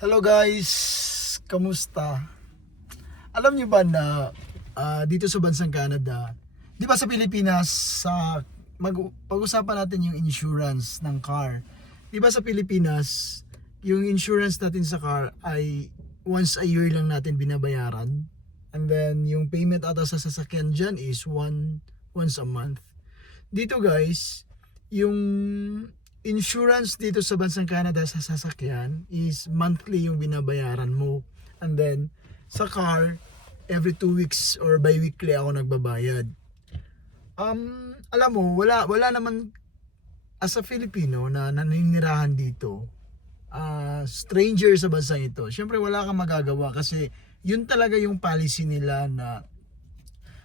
Hello guys, kamusta? Alam niyo ba na ah, dito sa bansang Canada, di ba sa Pilipinas, sa mag pag-usapan natin yung insurance ng car. Di ba sa Pilipinas, yung insurance natin sa car ay once a year lang natin binabayaran. And then yung payment ata sa sasakyan dyan is one once a month. Dito guys, yung insurance dito sa bansang Canada sa sasakyan is monthly yung binabayaran mo. And then, sa car, every two weeks or bi-weekly ako nagbabayad. Um, alam mo, wala, wala naman as a Filipino na naninirahan dito, ah, stranger sa bansang ito, syempre wala kang magagawa kasi yun talaga yung policy nila na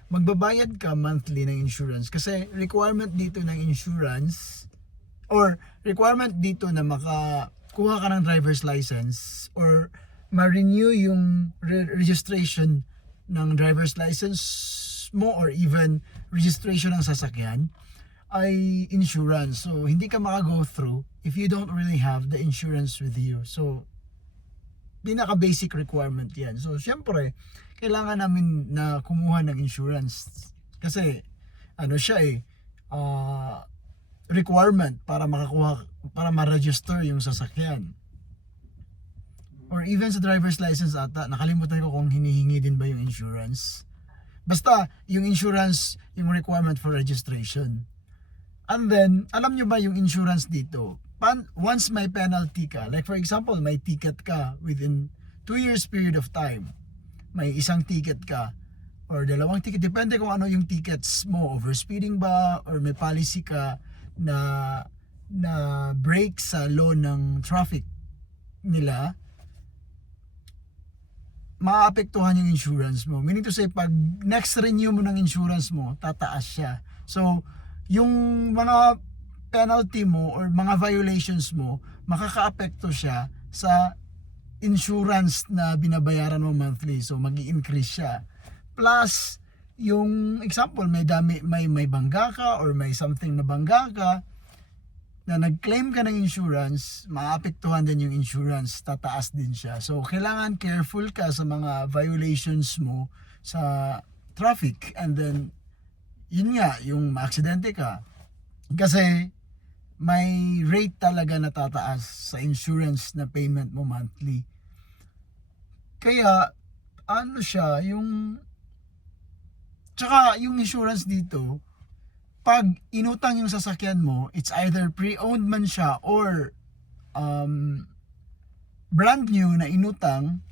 magbabayad ka monthly ng insurance kasi requirement dito ng insurance or requirement dito na makakuha ka ng driver's license or ma-renew yung re- registration ng driver's license mo or even registration ng sasakyan ay insurance. So, hindi ka maka-go through if you don't really have the insurance with you. So, pinaka-basic requirement yan. So, syempre, kailangan namin na kumuha ng insurance. Kasi, ano siya eh, ah, requirement para makakuha, para ma-register yung sasakyan. Or even sa driver's license ata, nakalimutan ko kung hinihingi din ba yung insurance. Basta, yung insurance, yung requirement for registration. And then, alam nyo ba yung insurance dito? Pan, once may penalty ka, like for example, may ticket ka within 2 years period of time, may isang ticket ka, or dalawang ticket, depende kung ano yung tickets mo, overspeeding ba, or may policy ka na na break sa law ng traffic nila, maapektuhan yung insurance mo. Meaning to say, pag next renew mo ng insurance mo, tataas siya. So, yung mga penalty mo or mga violations mo, makakaapekto siya sa insurance na binabayaran mo monthly. So, mag increase siya. Plus, yung example, may dami, may, may bangga ka or may something na bangga ka, na nag-claim ka ng insurance, maapektuhan din yung insurance, tataas din siya. So, kailangan careful ka sa mga violations mo sa traffic. And then, yun nga, yung maaksidente ka. Kasi, may rate talaga na tataas sa insurance na payment mo monthly. Kaya, ano siya, yung... Tsaka, yung insurance dito, pag inutang yung sasakyan mo, it's either pre-owned man siya or um, brand new na inutang,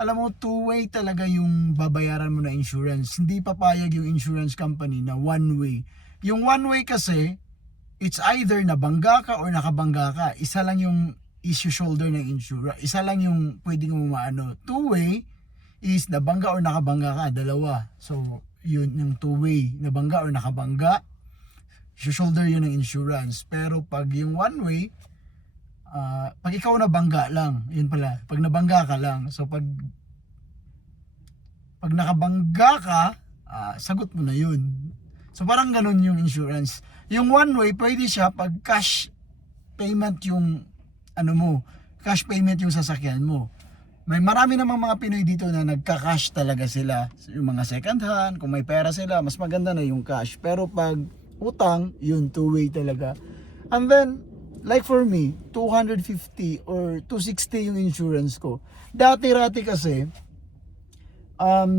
alam mo, two-way talaga yung babayaran mo na insurance. Hindi papayag yung insurance company na one-way. Yung one-way kasi, it's either nabangga ka or nakabangga ka. Isa lang yung issue shoulder ng insurance. Isa lang yung pwedeng mo maano. Two-way is nabangga or nakabangga ka. Dalawa. So, yun yung two-way. Nabangga or nakabangga shoulder yun ng insurance. Pero pag yung one way, ah, pag ikaw nabangga lang, yun pala, pag nabangga ka lang. So pag pag nakabangga ka, ah, sagot mo na yun. So parang ganun yung insurance. Yung one way, pwede siya pag cash payment yung ano mo, cash payment yung sasakyan mo. May marami namang mga Pinoy dito na nagka-cash talaga sila. Yung mga second hand, kung may pera sila, mas maganda na yung cash. Pero pag utang, yun, two-way talaga. And then, like for me, 250 or 260 yung insurance ko. Dati-rati kasi, um,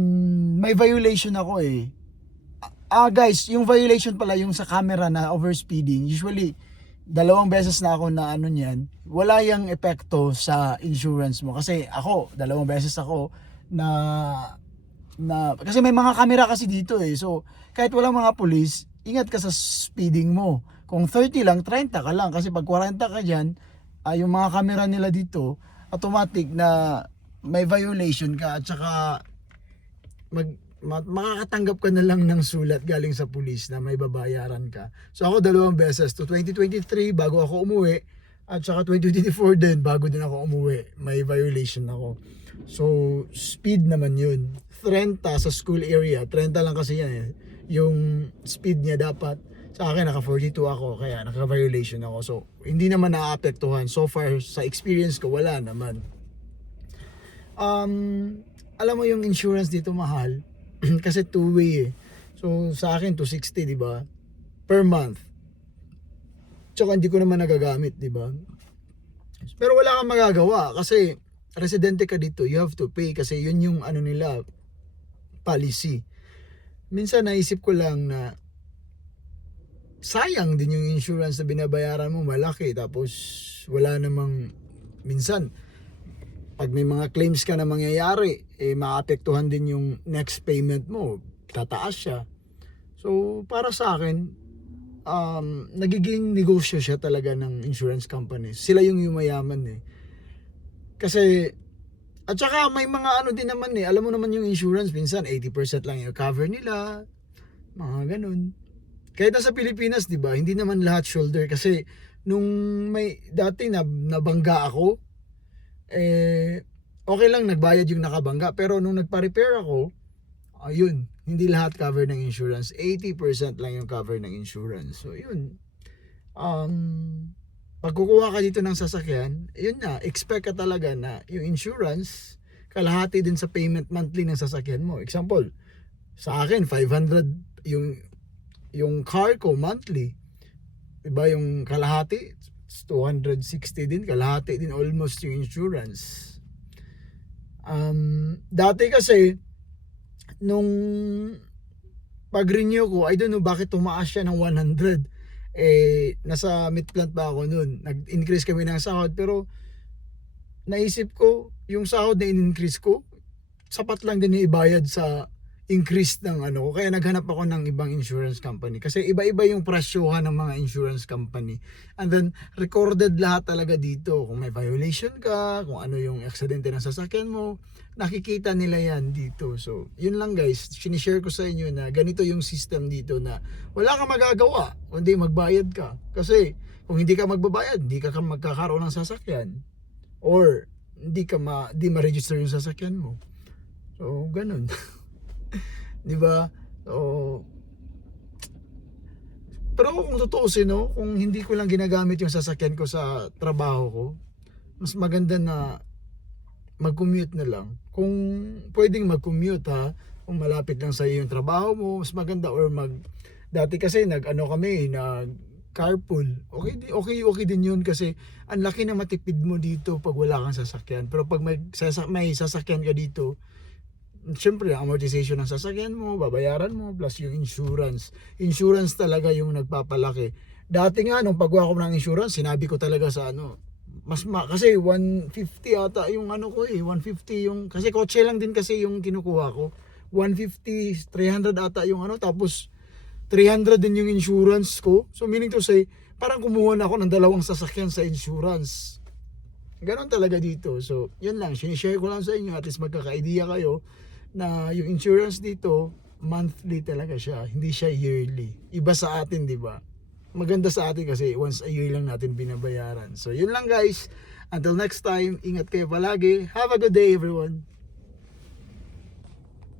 may violation ako eh. Ah guys, yung violation pala yung sa camera na overspeeding, usually dalawang beses na ako na ano niyan, wala yung epekto sa insurance mo kasi ako, dalawang beses ako na na kasi may mga camera kasi dito eh. So, kahit walang mga pulis, ingat ka sa speeding mo. Kung 30 lang, 30 ka lang kasi pag 40 ka diyan, ah, yung mga camera nila dito, automatic na may violation ka at saka mag ma- makakatanggap ka na lang ng sulat galing sa pulis na may babayaran ka. So ako dalawang beses to 2023 bago ako umuwi at saka 2024 din bago din ako umuwi. May violation ako. So speed naman yun. 30 sa school area. 30 lang kasi yan eh. Yung speed niya dapat sa akin naka 42 ako kaya naka violation ako. So hindi naman naapektuhan. So far sa experience ko wala naman. um, alam mo yung insurance dito mahal. Kasi two-way eh. So, sa akin, 260, di ba? Per month. Tsaka hindi ko naman nagagamit, di ba? Pero wala kang magagawa kasi residente ka dito, you have to pay kasi yun yung ano nila, policy. Minsan naisip ko lang na sayang din yung insurance na binabayaran mo malaki tapos wala namang minsan pag may mga claims ka na mangyayari eh maapektuhan din yung next payment mo. Tataas siya. So para sa akin um, nagiging negosyo siya talaga ng insurance companies sila yung yumayaman eh. Kasi at saka may mga ano din naman eh. Alam mo naman yung insurance minsan 80% lang yung cover nila. Mga ganun. Kahit sa Pilipinas, 'di ba? Hindi naman lahat shoulder. Kasi nung may dati na nabangga ako eh okay lang nagbayad yung nakabangga pero nung nagpa-repair ako ayun, hindi lahat cover ng insurance. 80% lang yung cover ng insurance. So yun. Um pag ka dito ng sasakyan, yun na, expect ka talaga na yung insurance kalahati din sa payment monthly ng sasakyan mo. Example, sa akin 500 yung yung car ko monthly, 'di ba yung kalahati it's 260 din, kalahati din almost yung insurance. Um, dati kasi nung pag-renew ko, I don't know bakit tumaas siya ng 100. Eh, nasa mid plant pa ako noon. Nag-increase kami ng sahod pero naisip ko, yung sahod na in-increase ko, sapat lang din ibayad sa increase ng ano. Kaya naghanap ako ng ibang insurance company. Kasi iba-iba yung presyohan ng mga insurance company. And then, recorded lahat talaga dito. Kung may violation ka, kung ano yung aksidente ng sasakyan mo, nakikita nila yan dito. So, yun lang guys. Sinishare ko sa inyo na ganito yung system dito na wala kang magagawa kundi magbayad ka. Kasi, kung hindi ka magbabayad, hindi ka, ka magkakaroon ng sasakyan. Or, hindi ka ma, di ma-register yung sasakyan mo. So, ganun. 'di ba? So, pero kung tutuusin, no, kung hindi ko lang ginagamit yung sasakyan ko sa trabaho ko, mas maganda na mag-commute na lang. Kung pwedeng mag-commute ha, kung malapit lang sa iyo yung trabaho mo, mas maganda or mag dati kasi nag ano kami, nag carpool. Okay, okay, okay din yun kasi ang laki na matipid mo dito pag wala kang sasakyan. Pero pag may, sasa- may sasakyan ka dito, Siyempre, ang amortization ng sasakyan mo, babayaran mo, plus yung insurance. Insurance talaga yung nagpapalaki. Dati nga, nung pagkuha ko ng insurance, sinabi ko talaga sa ano, mas ma, kasi 150 ata yung ano ko eh, 150 yung, kasi kotse lang din kasi yung kinukuha ko. 150, 300 ata yung ano, tapos 300 din yung insurance ko. So meaning to say, parang kumuha na ako ng dalawang sasakyan sa insurance. Ganon talaga dito. So, yun lang. Sinishare ko lang sa inyo. At least magkaka-idea kayo na yung insurance dito, monthly talaga siya. Hindi siya yearly. Iba sa atin, di ba? Maganda sa atin kasi once a year lang natin binabayaran. So, yun lang guys. Until next time, ingat kayo palagi. Have a good day everyone.